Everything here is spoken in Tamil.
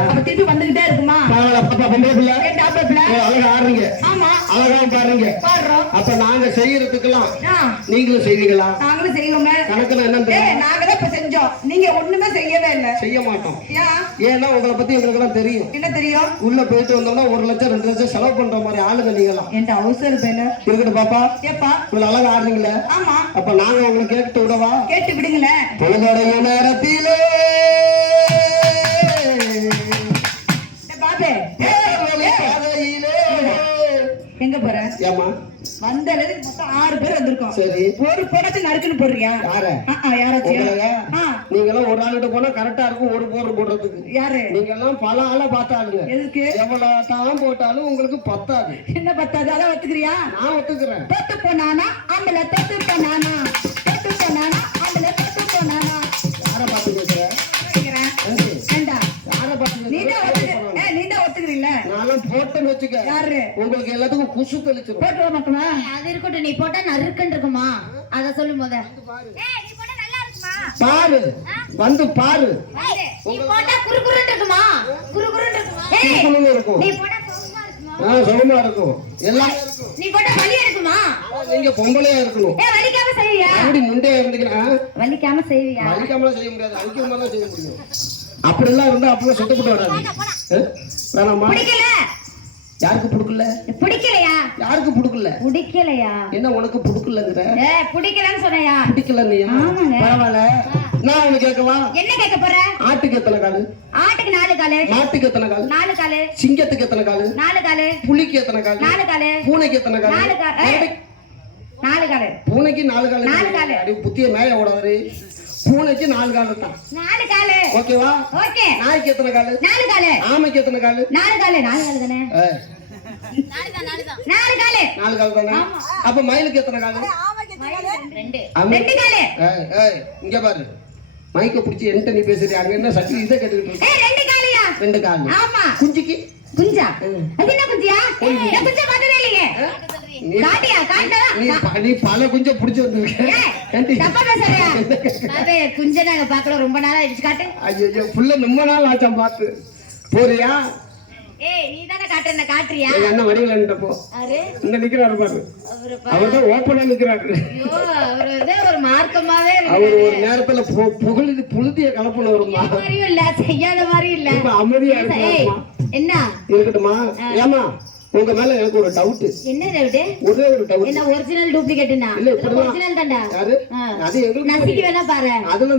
அப்ப திருப்பி வந்துகிட்டே இருக்குமா? பாப்பா, பொம்பளை பிள்ளை. டாப்பா அழகா ஆடுறீங்க. ஆமா. அழகா பாடுறீங்க. பாடுறோம். அப்ப நாங்க செய்யறதுக்கெல்லாம் நீங்களும் செய்வீங்களா? நாங்களும் செய்வோமே. கணக்குல தெரியும்? நாங்க தான் இப்ப செஞ்சோம். நீங்க ஒண்ணுமே செய்யவே இல்ல. செய்ய மாட்டோம். ஏன் ஏன்னா உங்களை பத்தி எங்களுக்கு எல்லாம் தெரியும். என்ன தெரியும்? உள்ள போயிட்டு வந்தோம்னா ஒரு லட்சம் ரெண்டு லட்சம் செலவு பண்ற மாதிரி ஆளுங்க நீங்களாம். என்கிட்ட அவசர பேல இருக்கட்டும் பாப்பா. ஏப்பா? இவ்வளவு அழகா ஆடுறீங்களே? ஆமா. அப்ப நாங்க உங்களுக்கு கேட்டு விடவா? கேட்டு விடுங்களேன். பொழுதடைய நேரத்திலே எங்க போற? ஏம்மா? வந்ததுல மொத்தம் ஆறு பேர் வந்திருக்கோம். சரி. ஒரு படத்தை நறுக்குன்னு போடுறியா? யார? யாராச்சும்? நீங்க எல்லாம் ஒரு ஆளுகிட்ட போனா கரெக்டா இருக்கும் ஒரு போர் போடுறதுக்கு. யாரு? நீங்க எல்லாம் பல ஆளை பார்த்தாளுங்க. எதுக்கு? எவ்வளவு தான் போட்டாலும் உங்களுக்கு பத்தாது. என்ன பத்தாது? அதான் ஒத்துக்கிறியா? நான் ஒத்துக்கிறேன். தொட்டு போனானா? ஆம்பளை தொட்டு போனானா? ஒத்துக்கிறீல்ல நானும் போட்டேன்னு வச்சுக்க. யாரு? உங்களுக்கு எல்லாத்துக்கும் குசு தெளிச்சிரும். போட்டு வர மாட்டோமா அது இருக்கட்டும். நீ போட்டா நறுக்குன்னு இருக்குமா? அத சொல்லு முத பாரு. வந்து பாரு. நீ போட்டா குறுகுறுன்னு இருக்குமா? குறுகுறுன்னு இருக்குமா? ஏய், சிக்கனும் இருக்கும்? நீ போட்டா ஆ சுகமா இருக்கும். எல்லாமே இருக்கும் நீ போட்டா வலி இருக்குமா? ஆனா நீங்க பொம்பளையா இருக்கணும். ஏ வலிக்காம செய்வியா? அப்படி முண்டையா இருந்தீங்கன்னா வலிக்காம செய்வியா? அழிக்காமலாம் செய்ய முடியாது. அழிக்கிற மாதிரி தான் செய்ய முடியும். அப்படிலாம் இருந்தா அப்படிலாம் சுத்தப்பட்டு வராது? வேணாமா? யாருக்கு பிடிக்கல? பிடிக்கலையா? யாருக்கு பிடிக்கல? பிடிக்கலையா? என்ன உனக்கு பிடிக்கலங்கிற? ஏ பிடிக்கலன்னு சொன்னையா? பிடிக்கல நீயா? ஆமாங்க. பரவாயில்ல. நான் உனக்கு கேட்கவா? என்ன கேட்க போற? ஆட்டுக்கு எத்தனை காலு? ஆட்டுக்கு நாலு காலு. மாட்டுக்கு எத்தனை காலு? நாலு காலு. சிங்கத்துக்கு எத்தனை காலு? நாலு காலு. புலிக்கு எத்தனை காலு? நாலு காலு. பூனைக்கு எத்தனை காலு? நாலு காலு நாலு காலு. பூனைக்கு நாலு காலு. நாலு காலு. புத்திய மேய ஓடாது பூனைக்கு நாலு காலு தான். நாலு காலு. ஓகேவா? ஓகே. நாய்க்கு எத்தனை காலு? நாலு காலு. ஆமைக்கு எத்தனை காலு? நாலு காலு. நாலு காலு தானே? ஏய், நாலு காலு நாலு காலு. தானே? அப்ப மயிலுக்கு எத்தனை காலு? ரெண்டு. அம்மி- ரெண்டு காலு. ஏய், ஏய், இங்க பாரு. மைக்க பிடிச்சி என்கிட்ட நீ பேசுறிய? அங்க என்ன சட்டி? இதை கேட்டுக்கிட்டு இருக்க. ஏய் ரெண்டு காலியா? ரெண்டு காலு. ஆமா. குஞ்சிக்கு? குஞ்சா? அது என்ன குஞ்சியா? ஏய் குஞ்சா பார்த்ததே இல்லையே. நீ காட்டியா காட்டா நீ ப- நீ பல குஞ்ச பிடிச்சி வந்திருக்க. குஞ்ச நாங்க பார்க்கல ரொம்ப நாளா ஆயிடுச்சு காட்டு. ஐயோ புள்ள ரொம்ப நாள் ஆச்சாம் பார்த்து போறியா? ஏய் நீ தானே காட்டுற காட்டுறியா? எங்க அண்ணன் வடிவில் போ. அரே இந்த நிக்கிறாரு பாரு. அவரு அவர் தான் ஓப்பனா நிக்கிறாரு. ஐயோ அவரு வந்து ஒரு மார்க்கமாவே அவர் ஒரு நேரத்துல புகழுது புழுதிய கலப்புன வருமா மாதிரியும் இல்ல செய்யாத மாதிரியும் இல்ல. அமைதியா என்ன? இருக்கட்டுமா ஏமா உங்க மேல எனக்கு ஒரு டவுட் என்ன டவுட் ஒரே ஒரு டவுட் என்ன ஒரிஜினல் டூப்ளிகேட்னா இல்ல. ஒரிஜினல் தான்டா. அது எங்களுக்கு நசிக்கு வேணா பாரு அதெல்லாம்